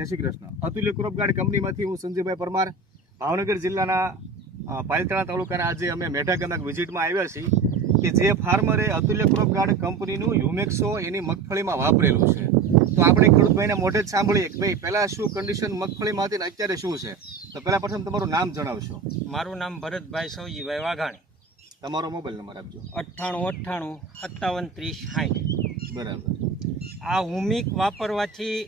જય શ્રી કૃષ્ણ. અતુલ્ય crop guard કંપનીમાંથી હું સંજયભાઈ પરમાર, ભાવનગર જિલ્લાના પાલિતાણા તાલુકાના આજે અમે મેઢા ગામના વિઝિટમાં આવ્યા છીએ કે જે ફાર્મરે અતુલ્ય ક્રોપ ગાર્ડ કંપનીનું હ્યુમેક્સો એની મગફળીમાં વાપરેલું છે. તો આપણે ખેડૂતભાઈના મોઢે જ સાંભળીએ કે ભાઈ પહેલાં શું કન્ડિશન મગફળીમાં હતી ને અત્યારે શું છે. તો પહેલાં પ્રથમ તમારું નામ જણાવશો. મારું નામ ભરતભાઈ સૌજીભાઈ વાઘાણી. તમારો મોબાઈલ નંબર આપજો. 98 58 57 30 બરાબર. આ હુમિક વાપરવાથી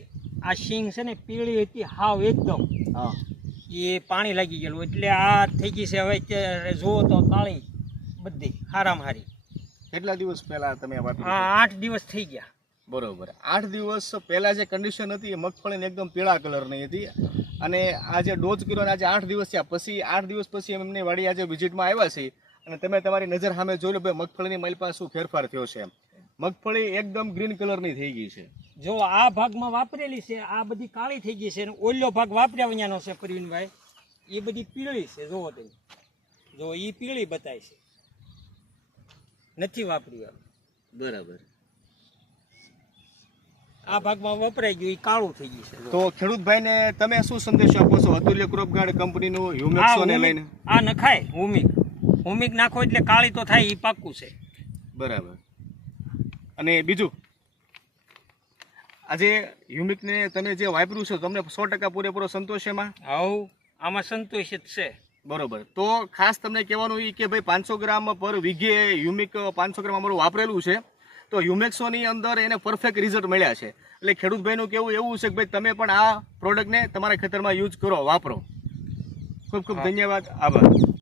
આ સિંગ છે ને પીળી હતી હાવ એકદમ, હા, એ પાણી લાગી ગયેલું એટલે આ થઈ ગઈ છે. હવે અત્યારે જુઓ તો કાળી બધી હારામાં હારી. કેટલા દિવસ પહેલા તમે આ વાપરી? આ 8 દિવસ થઈ ગયા. બરોબર. 8 દિવસ પહેલા જે કન્ડિશન હતી એ મગફળીને એકદમ પીળા કલરની હતી અને આ જે ડોઝ કર્યો આજે 8 દિવસ થયા પછી 8 દિવસ પછી એમની વાડી આજે વિઝિટમાં આવ્યા છે અને તમે તમારી નજર સામે જોઈ લો ભાઈ મગફળીની મારી પાસે શું ફેરફાર થયો છે. મગફળી એકદમ ગ્રીન કલરની થઈ ગઈ છે. જો આ ભાગમાં વાપરેલી છે આ બધી કાળી થઈ ગઈ છે અને ઓલો ભાગ વાપર્યા વિનાનો છે પ્રવીણભાઈ, એ બધી પીળી છે. જોવો તમે, જો એ પીળી બતાય છે, નથી વાપરી. બરાબર. આ ભાગમાં વપરાઈ ગયું, એ કાળું થઈ ગયું છે. તો ખેડૂતભાઈને તમે શું સંદેશો આપો છો અતુલ્ય ક્રોપ ગાર્ડ કંપનીનું હ્યુમેક્સો ને લઈને? આ નખાય હુમિક નાખો એટલે કાળી તો થાય, એ પાક્કું છે. બરાબર. અને બીજું આજે હ્યુમિકને તમે જે વાપર્યું છે તમને 100% પૂરેપૂરો સંતોષ એમાં? આમાં સંતોષ જ છે. બરોબર. તો ખાસ તમને કહેવાનું એ કે ભાઈ 500 ગ્રામ પર વીઘે હ્યુમિક 500 ગ્રામ અમારું વાપરેલું છે. તો હ્યુમેક્સોની અંદર એને પરફેક્ટ રિઝલ્ટ મળ્યા છે. એટલે ખેડૂતભાઈનું કહેવું એવું છે કે ભાઈ તમે પણ આ પ્રોડક્ટને તમારા ખેતરમાં યુઝ કરો, વાપરો. ખૂબ ખૂબ ધન્યવાદ, આભાર.